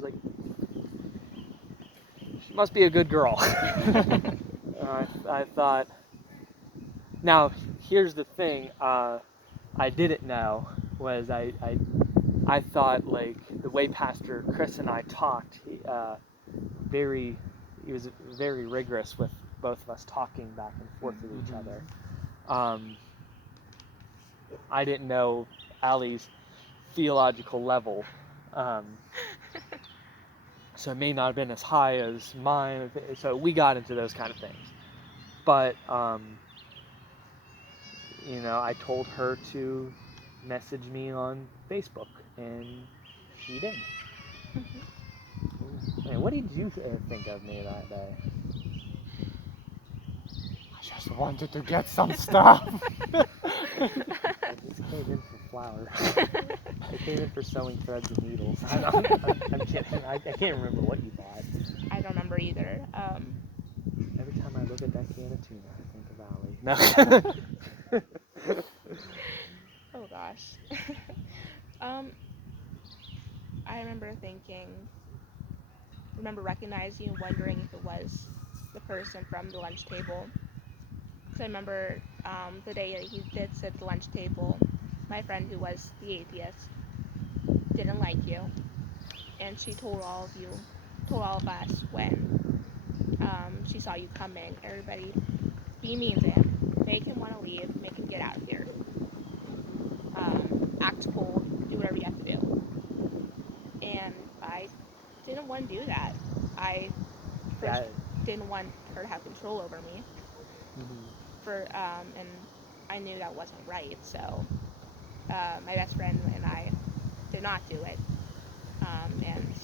was like, she must be a good girl. I thought, now here's the thing, I didn't know was I thought like the way Pastor Chris and I talked, he was very rigorous with both of us talking back and forth with each other. I didn't know Aly's theological level, so it may not have been as high as mine. So we got into those kind of things. But I told her to message me on Facebook, and she did. Man, what did you think of me that day? I just wanted to get some stuff. I just came in for flowers. I came in for sewing threads and needles. I'm kidding. I can't remember what you bought. I don't remember either. Every time I look at that can of tuna, I think of Aly. No. Oh gosh. I remember recognizing and wondering if it was the person from the lunch table. So I remember the day that he did sit at the lunch table, my friend who was the atheist didn't like you, and she told all of us when she saw you coming, everybody, be mean to him, make him want to leave, make him get out of here, act cold, do whatever you have to do. And I didn't want to do that. I first didn't want her to have control over me. And I knew that wasn't right, so my best friend and I did not do it. And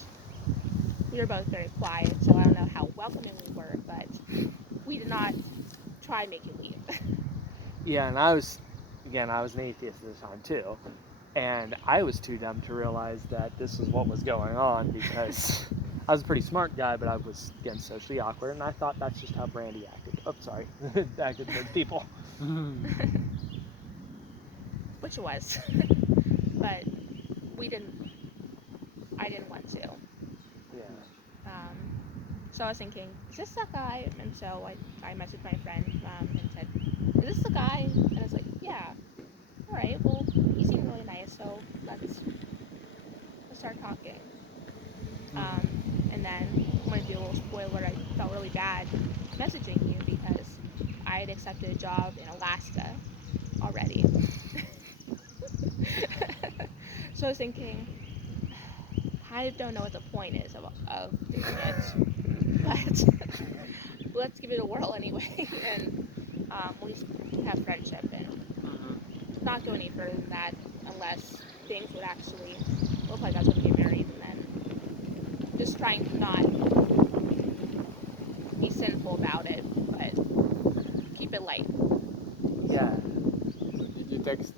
we were both very quiet, so I don't know how welcoming we were, but we did not try to make you leave. Yeah, and I was an atheist at the time too, and I was too dumb to realize that this is what was going on, because I was a pretty smart guy, but I was, again, socially awkward, and I thought that's just how Brandy acted. Oh, sorry, acted towards people. Which it was. But I didn't want to. Yeah. So I was thinking, is this that guy? And so I messaged my friend and said, is this the guy? And I was like, yeah. All right, well, he seemed really nice, so let's start talking. And then I'm going to do a little spoiler. I felt really bad messaging you because I had accepted a job in Alaska already. So I was thinking, I don't know what the point is of doing it, but let's give it a whirl anyway, and at least have friendship and not go any further than that unless things would actually look like I was going to get married, and then just trying to not be sinful about it, but keep it light. Yeah. Did you text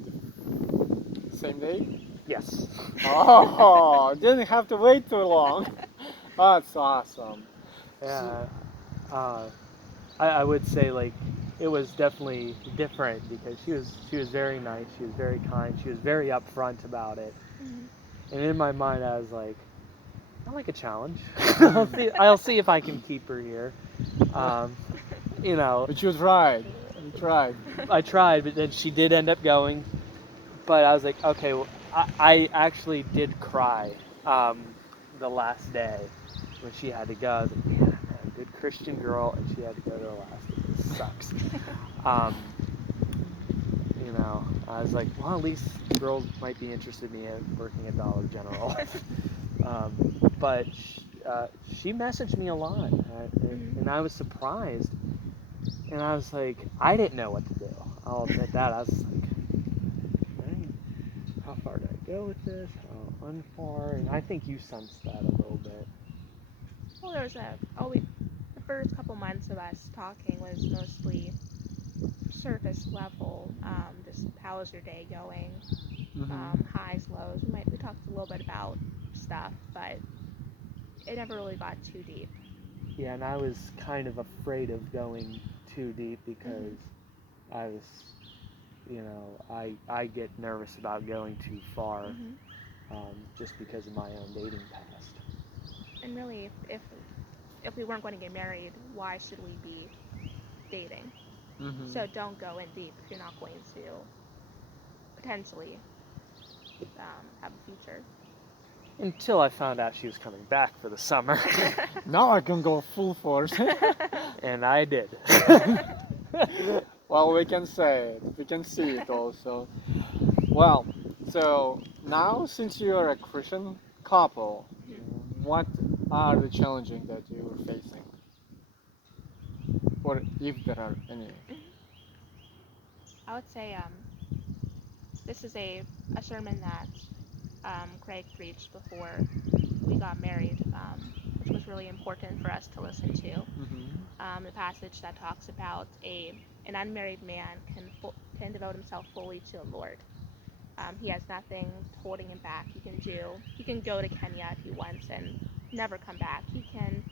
the same day? Yes. Oh, didn't have to wait too long. That's awesome. Yeah. I would say, like, it was definitely different because she was very nice, she was very kind, she was very upfront about it. And in my mind I was like, I like a challenge. I'll see if I can keep her here. But you tried. I tried, but then she did end up going. But I was like, okay, well, I actually did cry the last day when she had to go. I was like, man, a good Christian girl, and she had to go to Alaska. This sucks. I was like, well, at least girls might be interested in me working at Dollar General. But she messaged me a lot, and I was surprised. And I was like, I didn't know what to do. I'll admit that. I was like, how far do I go with this? How unfar? And I think you sensed that a little bit. Well, there was the first couple months of us talking was mostly surface level, just how's your day going, highs, lows. We talked a little bit about stuff, but it never really got too deep. Yeah, and I was kind of afraid of going too deep because I was, I get nervous about going too far just because of my own dating past. And really, if we weren't going to get married, why should we be dating? So don't go in deep if you're not going to potentially have a future. Until I found out she was coming back for the summer. Now I can go full force. And I did. Well, we can say it. We can see it also. Well, so now since you're a Christian couple, what are the challenges that you're facing? Or if there are any? I would say this is a sermon that Craig preached before we got married, which was really important for us to listen to. The passage that talks about an unmarried man can devote himself fully to the Lord. He has nothing holding him back. He can go to Kenya if he wants and never come back. He can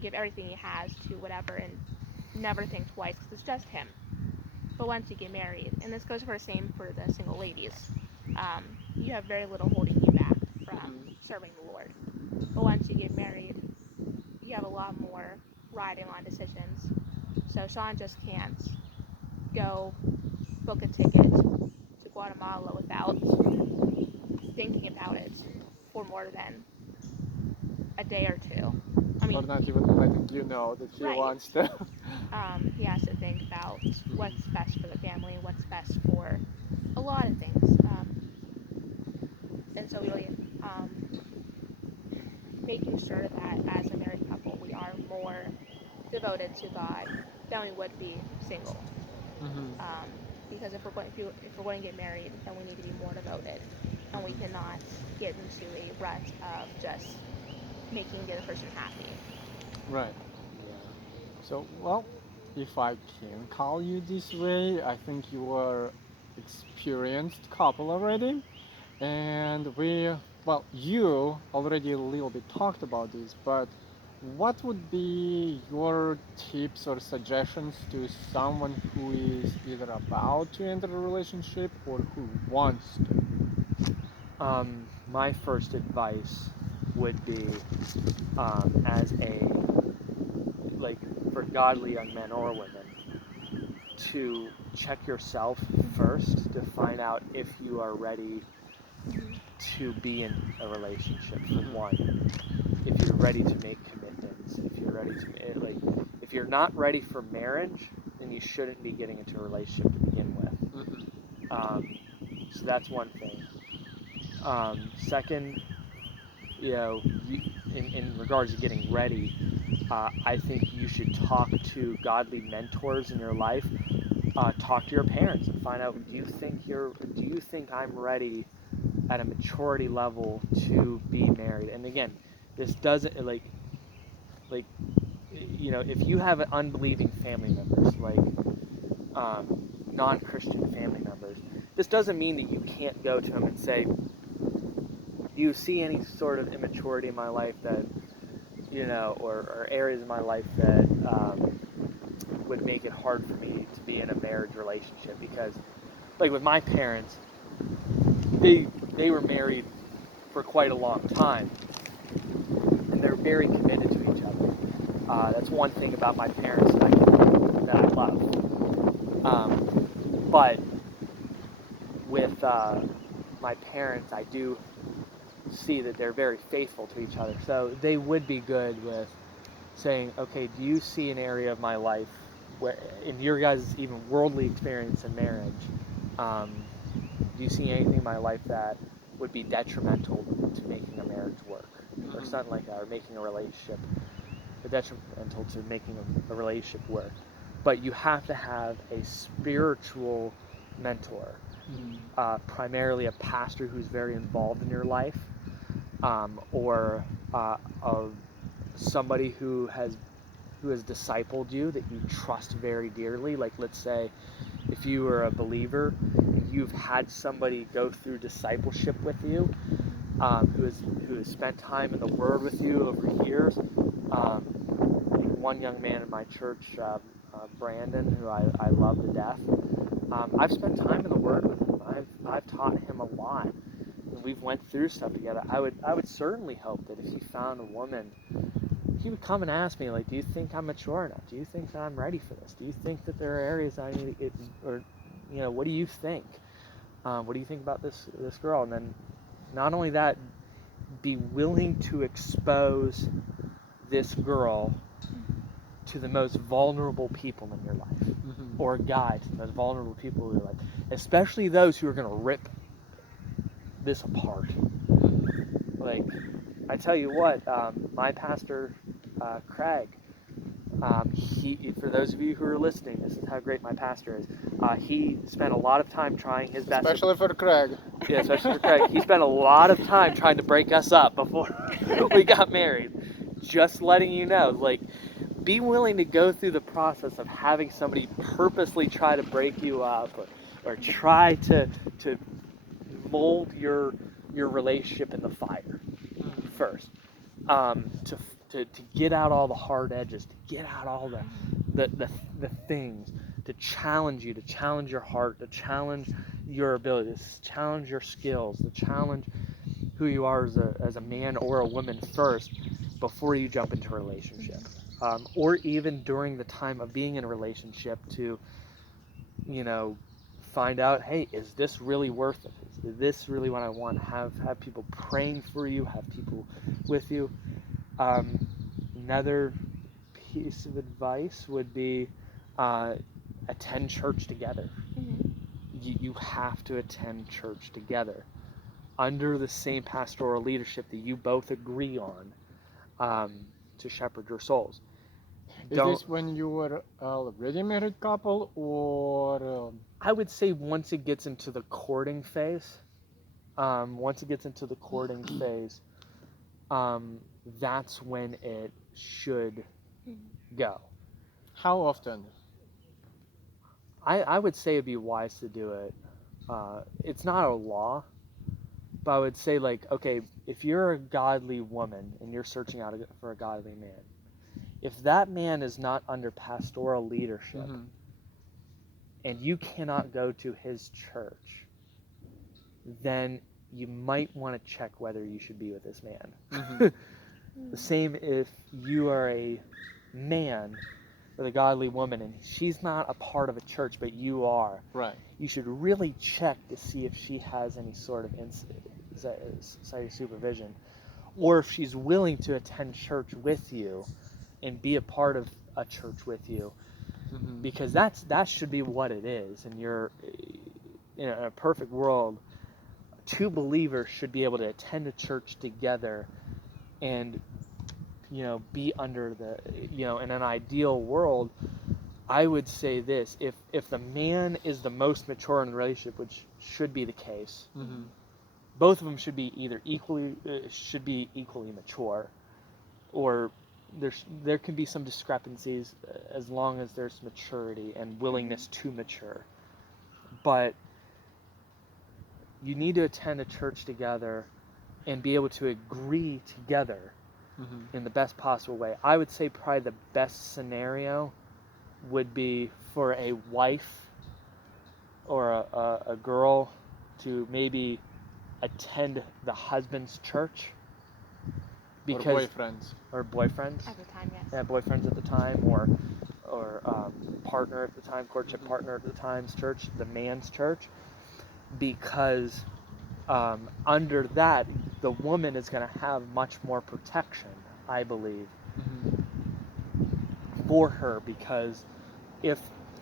give everything he has to whatever and never think twice because it's just him. But once you get married, and this goes for the same for the single ladies, you have very little holding you back from serving the Lord. But once you get married, you have a lot more riding on decisions. So Shawn just can't go book a ticket to Guatemala without thinking about it for more than a day or two. I mean, Or not even letting you know that he right. wants to. He has to think about what's best for the family, what's best for a lot of things. And so really making sure that as a married couple, we are more devoted to God than we would be single. Because if we're going to get married, then we need to be more devoted, and we cannot get into a rut of just making the other person happy. Right. So, well, if I can call you this way, I think you are experienced couple already. And you already a little bit talked about this, but what would be your tips or suggestions to someone who is either about to enter a relationship or who wants to? My first advice would be, as a, like, for godly young men or women, to check yourself first to find out if you are ready to be in a relationship, for one. If you're ready to make commitments, if you're not ready for marriage, then you shouldn't be getting into a relationship to begin with. So that's one thing. Second, in regards to getting ready, I think you should talk to godly mentors in your life. Talk to your parents and find out, do you think I'm ready at a maturity level to be married? And again, this doesn't if you have unbelieving family members, non-Christian family members, this doesn't mean that you can't go to them and say, do you see any sort of immaturity in my life that, or areas in my life that would make it hard for me to be in a marriage relationship? Because, like with my parents, they were married for quite a long time, and they're very committed to each other. That's one thing about my parents that I love. But with my parents, I do see that they're very faithful to each other. So they would be good with saying, okay, do you see an area of my life where, in your guys' even worldly experience in marriage, do you see anything in my life that would be detrimental to making a marriage work, or something like that, or making a relationship detrimental to making a relationship work? But you have to have a spiritual mentor, primarily a pastor who's very involved in your life, or somebody who has discipled you that you trust very dearly. Like, let's say if you are a believer, you've had somebody go through discipleship with you, who has spent time in the Word with you over years. One young man in my church, Brandon, who I love to death, I've spent time in the Word with him. I've taught him a lot. And we've went through stuff together, I would certainly hope that if he found a woman, he would come and ask me, like, do you think I'm mature enough? Do you think that I'm ready for this? Do you think that there are areas I need to, or, you know, what do you think? What do you think about this girl? And then not only that, be willing to expose this girl to the most vulnerable people in your life, or guide to the most vulnerable people in your life, especially those who are going to rip this apart. Like, I tell you what, my pastor, Craig, for those of you who are listening, this is how great my pastor is. He spent a lot of time trying his best. Especially for Craig. Yeah, especially for Craig. He spent a lot of time trying to break us up before we got married. Just letting you know, like, be willing to go through the process of having somebody purposely try to break you up, or try to mold your relationship in the fire first, to get out all the hard edges, to get out all the things, to challenge you, to challenge your heart, to challenge your abilities, to challenge your skills, to challenge who you are as a man or a woman first before you jump into a relationship, or even during the time of being in a relationship, to, you know, find out, hey, is this really worth it? Is this really what I want? Have people praying for you, have people with you. Another piece of advice would be, attend church together. You have to attend church together under the same pastoral leadership that you both agree on, to shepherd your souls. Is this when you were already married couple, or? I would say once it gets into the courting phase, that's when it should go. How often? I would say it'd be wise to do it. It's not a law, but I would say, like, okay, if you're a godly woman and you're searching out for a godly man, if that man is not under pastoral leadership, and you cannot go to his church, then you might want to check whether you should be with this man. The same if you are a man with a godly woman and she's not a part of a church, but you are. Right. You should really check to see if she has any sort of supervision, or if she's willing to attend church with you and be a part of a church with you, because that should be what it is. And you're in a perfect world, two believers should be able to attend a church together, and, you know, be under the, you know, in an ideal world, I would say this: if the man is the most mature in the relationship, which should be the case, both of them should be either equally mature, or there can be some discrepancies, as long as there's maturity and willingness to mature. But you need to attend a church together and be able to agree together in the best possible way. I would say probably the best scenario would be for a wife or a girl to maybe attend the husband's church, because or boyfriends At the time, yes. Yeah, boyfriends at the time, or partner at the time, courtship partner at the time's church, the man's church, because under that, the woman is going to have much more protection, I believe, for her, because if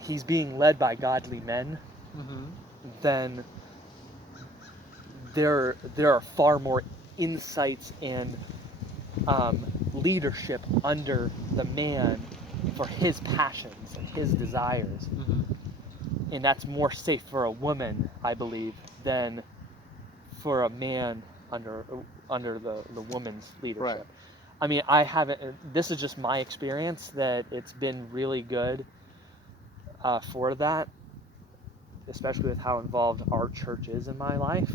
he's being led by godly men, then there are far more insights and leadership under the man for his passions and his desires. And that's more safe for a woman, I believe, than for a man under the woman's leadership. Right. I mean, this is just my experience, that it's been really good for that, especially with how involved our church is in my life.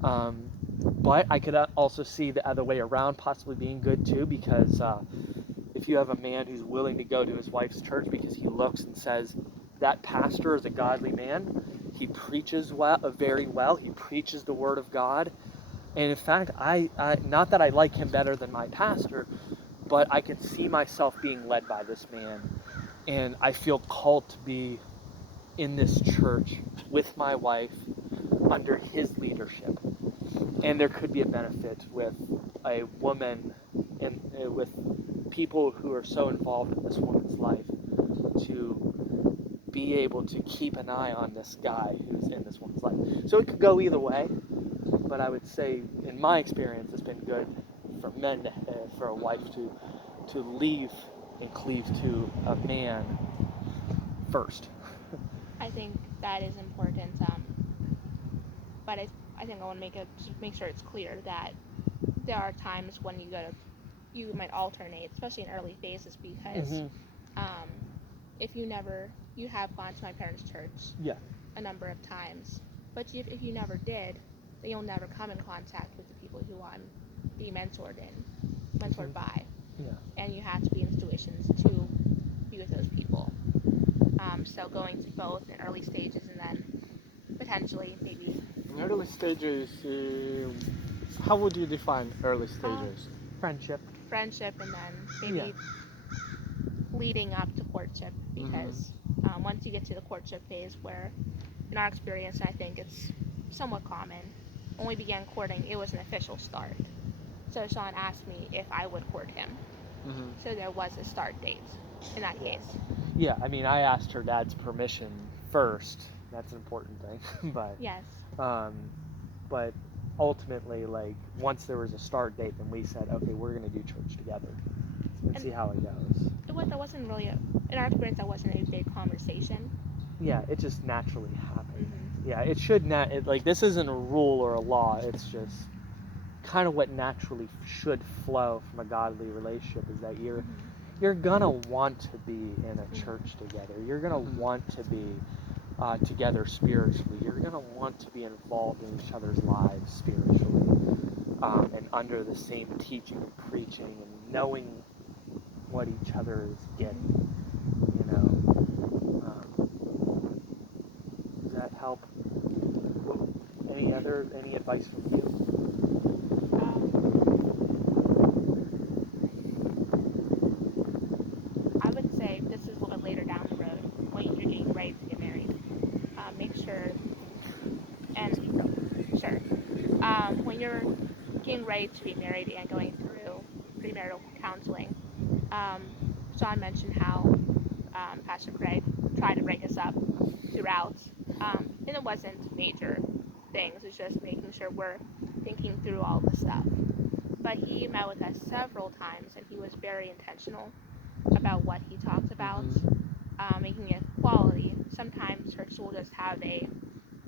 But I could also see the other way around possibly being good too, because if you have a man who's willing to go to his wife's church because he looks and says, that pastor is a godly man, He preaches very well. He preaches the Word of God. And in fact, I not that I like him better than my pastor, but I can see myself being led by this man. And I feel called to be in this church with my wife under his leadership. And there could be a benefit with a woman and with people who are so involved in this woman's life to be able to keep an eye on this guy who's in this woman's life. So it could go either way, but I would say, in my experience, it's been good for men, for a wife to leave and cleave to a man first. I think that is important. But I think I want to make sure it's clear that there are times when you might alternate, especially in early phases, because Mm-hmm. um, if you have gone to my parents' church Yeah. a number of times, but if you never did, then you'll never come in contact with the people who I'm being mentored by, Yeah. and you have to be in situations to be with those people. So going to both in early stages and then potentially maybe In early stages, how would you define early uh, stages? Friendship. friendship and then Yeah. maybe leading up to courtship, Mm-hmm. because once you get to the courtship phase, where in our experience, I think it's somewhat common, when we began courting, it was an official start. So Shawn asked me if I would court him. Mm-hmm. So there was a start date in that Yeah. case. Yeah. I mean, I asked her dad's permission first. That's an important thing. but Yes. um, but ultimately, like once there was a start date, then we said, okay, we're gonna do church together and And see how it goes. that wasn't really in our experience, that wasn't a big conversation. Yeah, it just naturally happened. Mm-hmm. Yeah, it should like this isn't a rule or a law. It's just kind of what naturally should flow from a godly relationship is that Mm-hmm. you're gonna want to be in a Mm-hmm. church together. You're gonna Mm-hmm. want to be together spiritually. You're gonna want to be involved in each other's lives spiritually, and under the same teaching and preaching and knowing what each other is Mm-hmm. getting. You know, does that help? Any advice from you? Um, I would say this is a little bit later down the road when you're getting ready to get married. Make sure, and sure, when you're getting ready to be married and going through premarital counseling, um, Shawn mentioned how Pastor Craig tried to break us up throughout, and it wasn't major things. It's just making sure we're thinking through all the stuff. But he met with us several times, and he was very intentional about what he talked about, Mm-hmm. making it quality. Sometimes churches will just have a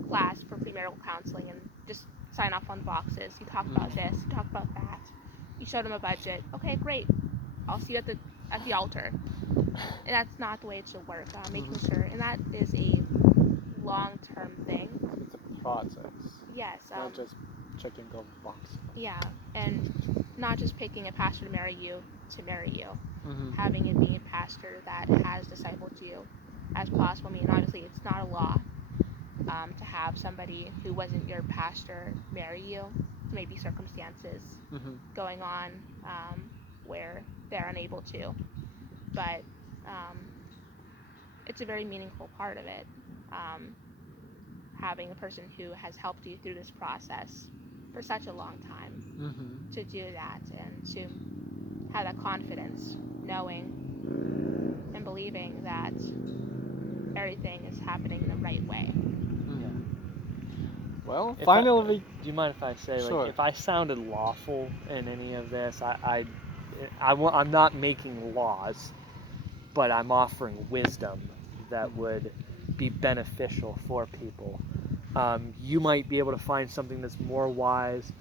class for premarital counseling and just sign off on the boxes. You talk about Mm-hmm. this, you talk about that. You showed him a budget. Okay, great. I'll see you at the altar. And that's not the way it should work. Making Mm-hmm. sure, and that is a long-term thing. It's a process, Yes. not just checking off box. Yeah, and not just picking a pastor to marry you. Mm-hmm. Having it be a pastor that has discipled you as possible. I mean, obviously, it's not a law to have somebody who wasn't your pastor marry you. Maybe circumstances Mm-hmm. going on where they're unable to, but um, it's a very meaningful part of it. Um, Having a person who has helped you through this process for such a long time Mm-hmm. to do that and to have that confidence, knowing and believing that everything is happening in the right way. Yeah. Mm-hmm. Well, If I, finally, do you mind if I say, like, sure. if I sounded lawful in any of this, I'm not making laws, but I'm offering wisdom that Mm-hmm. would be beneficial for people. You might be able to find something that's more wise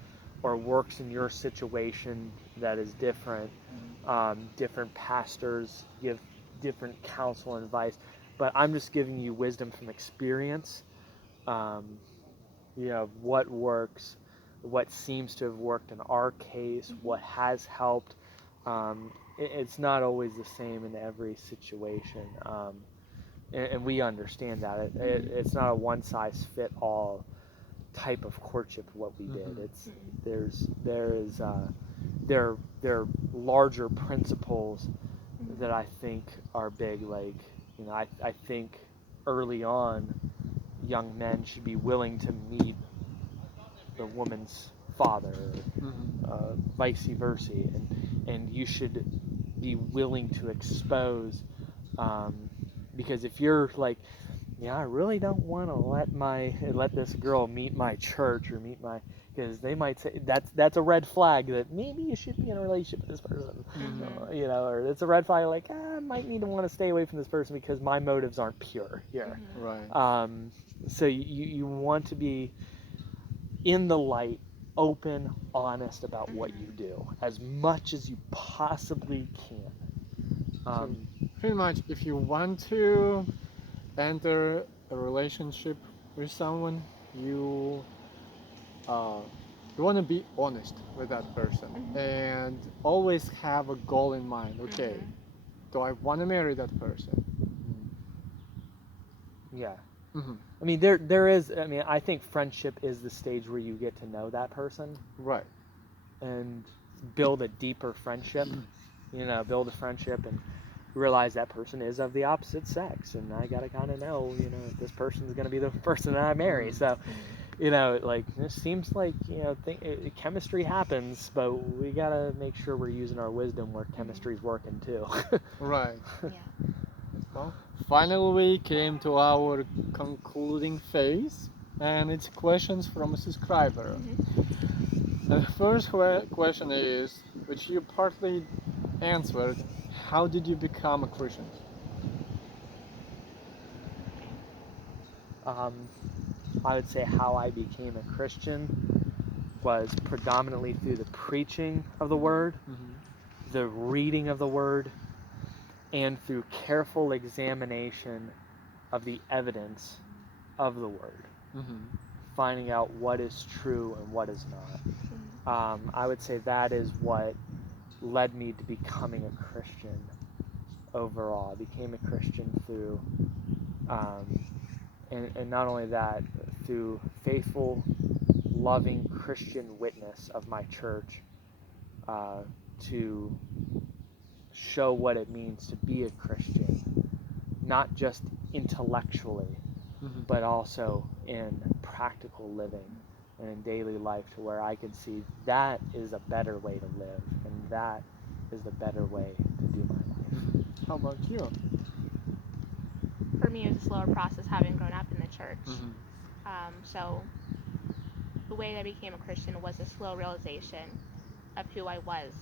or works in your situation that is different. Mm-hmm. Different pastors give different counsel and advice, but I'm just giving you wisdom from experience. Um, what works, what seems to have worked in our case, Mm-hmm. what has helped. It's not always the same in every situation. and we understand that it's not a one-size-fit-all type of courtship what we did. It's there are larger principles that I think are big. Like, I think early on, young men should be willing to meet the woman's father, vice versa, and you should be willing to expose, because if you're like, I really don't want to let this girl meet my church or meet my, because they might say that's a red flag that maybe you should be in a relationship with this person, or it's a red flag like, I might need to want to stay away from this person because my motives aren't pure here. Right. So you want to be in the light, open, honest about what you do as much as you possibly can. So pretty much, if you want to enter a relationship with someone, you uh, you want to be honest with that person and always have a goal in mind. Okay, do I want to marry that person? Yeah. Mm-hmm. I mean, there is. I mean, I think friendship is the stage where you get to know that person Right. and build a deeper friendship. Build a friendship and realize that person is of the opposite sex, and I gotta kind of know, if this person's gonna be the person that I marry. So, like, it seems like chemistry happens, but we gotta make sure we're using our wisdom where chemistry's working too. Right. Yeah. Well, finally we came to our concluding phase, and it's questions from a subscriber. The first question is, which you partly answered, how did you become a Christian? I would say how I became a Christian was predominantly through the preaching of the Word, the reading of the Word, and through careful examination of the evidence of the Word, finding out what is true and what is not. I would say that is what led me to becoming a Christian overall. I became a Christian through, and not only that, through faithful, loving Christian witness of my church, to show what it means to be a Christian, not just intellectually, but also in practical living and in daily life, to where I could see that is a better way to live and that is the better way to do my life. How about you? For me, it was a slower process having grown up in the church. So the way that I became a Christian was a slow realization of who I was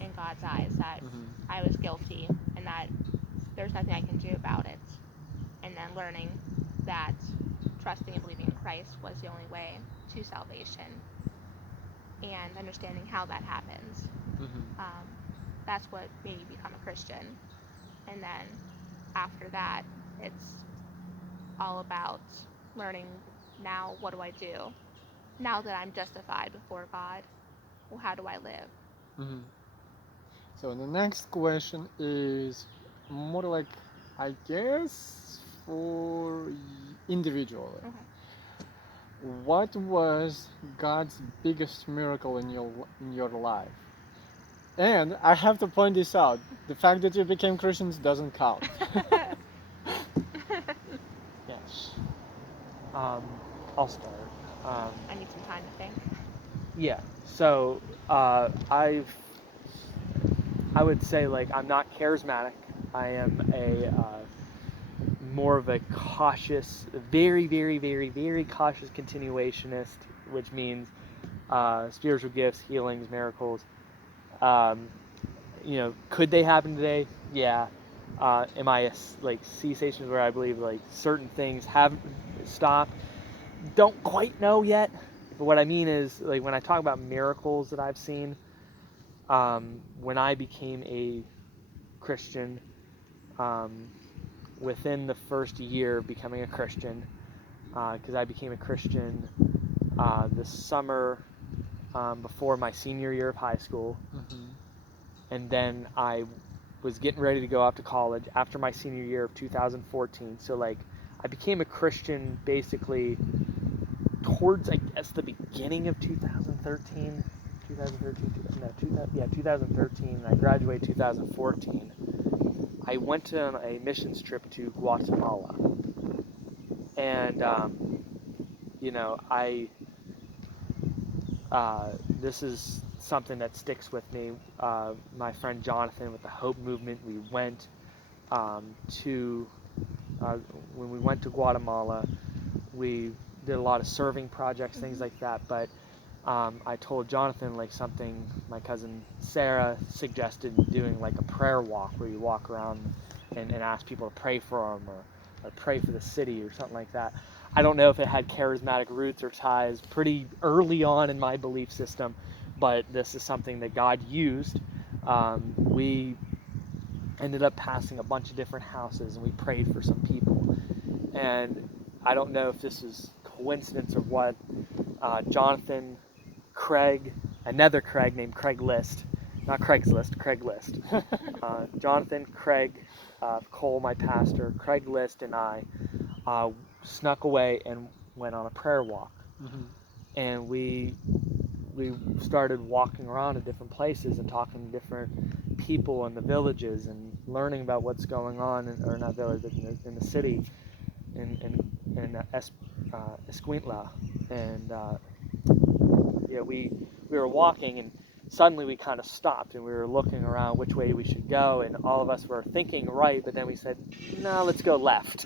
in God's eyes, that I was guilty and that there's nothing I can do about it. And then learning that trusting and believing in Christ was the only way to salvation, and understanding how that happens. That's what made me become a Christian. And then after that, it's all about learning, now what do I do? Now that I'm justified before God, well, how do I live? So the next question is more like, I guess, for individually. What was God's biggest miracle in your life? And I have to point this out: the fact that you became Christians doesn't count. Yes. I'll start. I need some time to think. Yeah. So I would say, like, I'm not charismatic. I am a more of a cautious, very, very, very, very cautious continuationist, which means spiritual gifts, healings, miracles. Could they happen today? Yeah. Am I like see stations where I believe like certain things have stopped? Don't quite know yet. But what I mean is, like, when I talk about miracles that I've seen, when I became a Christian, within the first year of becoming a Christian, because I became a Christian the summer before my senior year of high school, and then I was getting ready to go off to college after my senior year of 2014. So like I became a Christian basically towards, I guess, the beginning of 2013. 2013. I graduated 2014. I went on a missions trip to Guatemala, and this is something that sticks with me. My friend Jonathan with the Hope Movement, we went to when we went to Guatemala, we did a lot of serving projects, things like that. But I told Jonathan like something my cousin Sarah suggested doing, like a prayer walk where you walk around and ask people to pray for them or pray for the city or something like that. I don't know if it had charismatic roots or ties pretty early on in my belief system, but this is something that God used. We ended up passing a bunch of different houses and we prayed for some people. And I don't know if this is coincidence or what, Jonathan, Craig, another Craig named Craig List, not Craigslist, Craig List. Jonathan, Craig, Cole, my pastor, Craig List, and I snuck away and went on a prayer walk. And we started walking around in different places and talking to different people in the villages and learning about what's going on, or not village, but in the city, in Escuintla. And we were walking, and suddenly we kind of stopped and we were looking around which way we should go, and all of us were thinking right, but then we said, no, let's go left.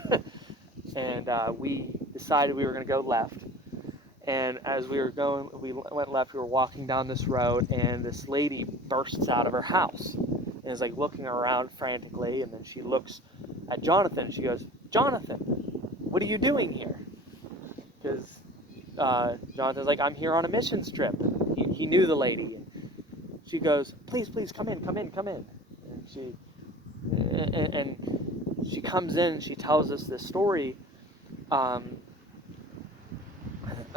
And we decided we were going to go left. And as we went left, we were walking down this road, and this lady bursts out of her house and is like looking around frantically, and then she looks at Jonathan and she goes, Jonathan, what are you doing here? Because Jonathan's like, I'm here on a missions trip. He knew the lady. And she goes, please, come in. And she comes in and she tells us this story.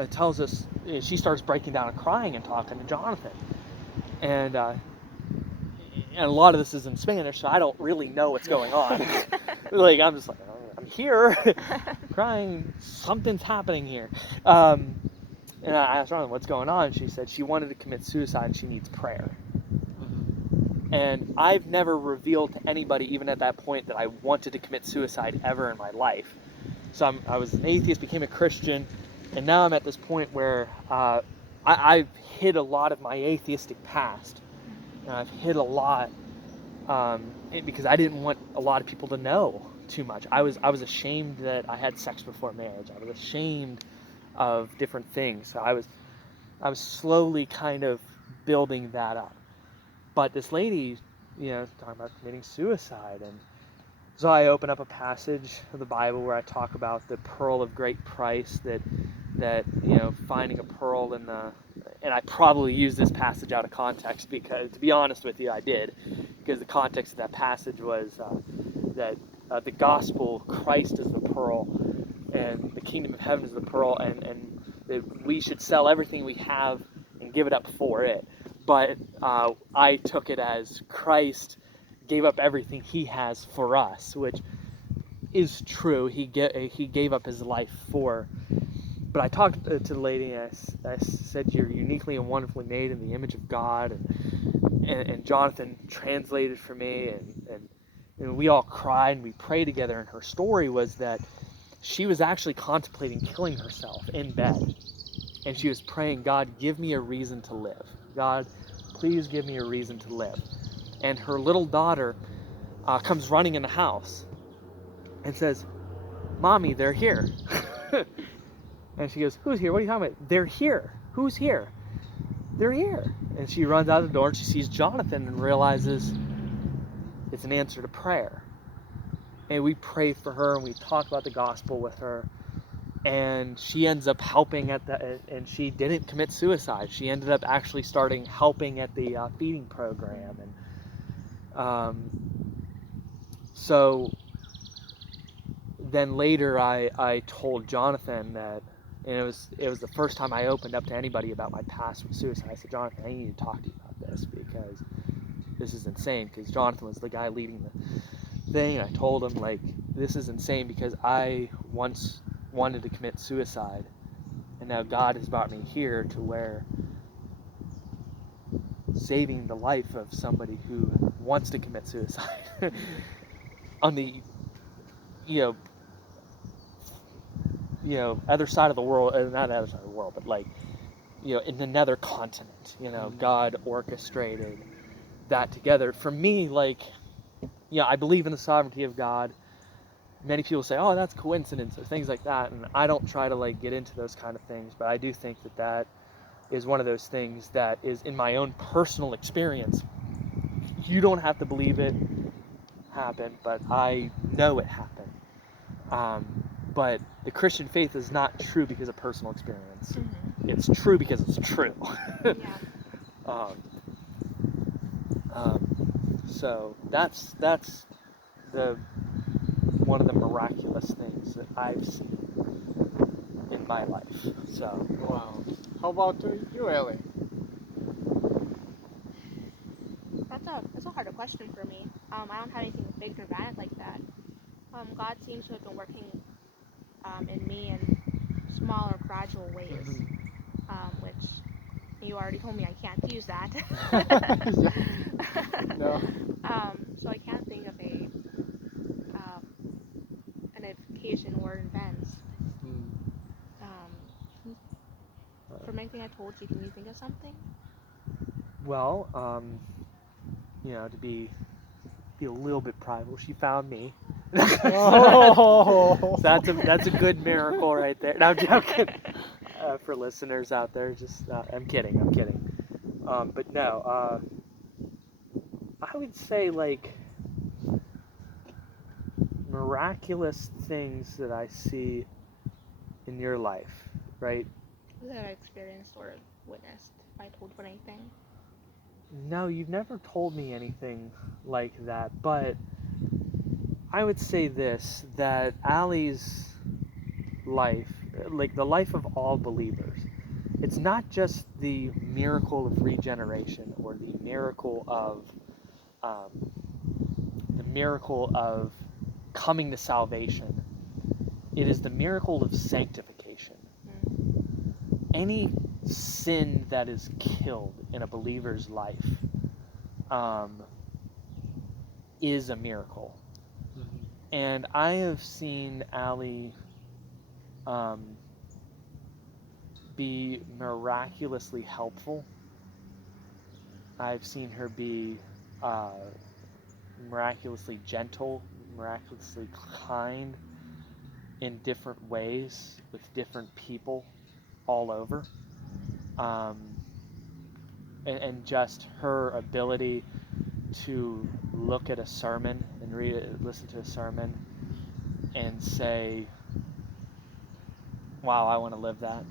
Tells us, she starts breaking down and crying and talking to Jonathan. And a lot of this is in Spanish, so I don't really know what's going on. Like, I'm just like, I'm here, crying, something's happening here. And I asked Jonathan, what's going on? She said she wanted to commit suicide and she needs prayer. And I've never revealed to anybody, even at that point, that I wanted to commit suicide ever in my life. So I was an atheist, became a Christian, and now I'm at this point where I've hid a lot of my atheistic past. And I've hid a lot because I didn't want a lot of people to know too much. I was ashamed that I had sex before marriage. I was ashamed of different things. So I was slowly kind of building that up. But this lady, talking about committing suicide, and so I open up a passage of the Bible where I talk about the pearl of great price, that finding a pearl and I probably used this passage out of context, because, to be honest with you, I did, because the context of that passage was that the gospel, Christ is the pearl, and the kingdom of heaven is the pearl, and that we should sell everything we have and give it up for it. But I took it as Christ gave up everything he has for us, which is true. He gave up his life for. But I talked to the lady and I said, you're uniquely and wonderfully made in the image of God. And Jonathan translated for me, and we all cried and we prayed together. And her story was that she was actually contemplating killing herself in bed. And she was praying, God, give me a reason to live. God, please give me a reason to live. And her little daughter comes running in the house and says, Mommy, they're here. And she goes, who's here? What are you talking about? They're here. Who's here? They're here. And she runs out the door and she sees Jonathan and realizes it's an answer to prayer. And we pray for her and we talk about the gospel with her. And she ends up helping and she didn't commit suicide. She ended up actually starting helping at the feeding program. And so then later I told Jonathan that, and it was the first time I opened up to anybody about my past with suicide. I said, Jonathan, I need to talk to you about this, because this is insane, because Jonathan was the guy leading the thing. I told him, like, this is insane because I once wanted to commit suicide, and now God has brought me here to where saving the life of somebody who wants to commit suicide on the, you know, other side of the world, not the other side of the world, but like, in another continent, God orchestrated that together. For me, like, I believe in the sovereignty of God. Many people say, oh, that's coincidence or things like that, and I don't try to like get into those kind of things, but I do think that is one of those things that is in my own personal experience. You don't have to believe it happened, but I know it happened. But the Christian faith is not true because of personal experience. Mm-hmm. It's true because it's true. Yeah. So that's the one of the miraculous things that I've seen in my life. So Wow. How about you, Ellie? That's a harder question for me. I don't have anything big dramatic like that. God seems to have been working in me in small or gradual ways, which you already told me I can't use that. Yeah. No. So I can't think of um, an occasion or events. Mm. Um, from anything I told you, can you think of something? well, to be a little bit prideful, she found me. Oh. So that's a good miracle right there. No, I'm joking. For listeners out there, just I'm kidding. But no, I would say like miraculous things that I see in your life, right? That I experienced or witnessed, if I told you anything. No, you've never told me anything like that, but I would say this, that Aly's life, like the life of all believers, it's not just the miracle of regeneration or um, the miracle of coming to salvation. It is the miracle of sanctification. Any sin that is killed in a believer's life um, is a miracle. And I have seen Aly be miraculously helpful. I've seen her be uh, miraculously gentle, miraculously kind in different ways with different people all over. Um, and just her ability to look at a sermon and listen to a sermon and say, wow, I want to live that.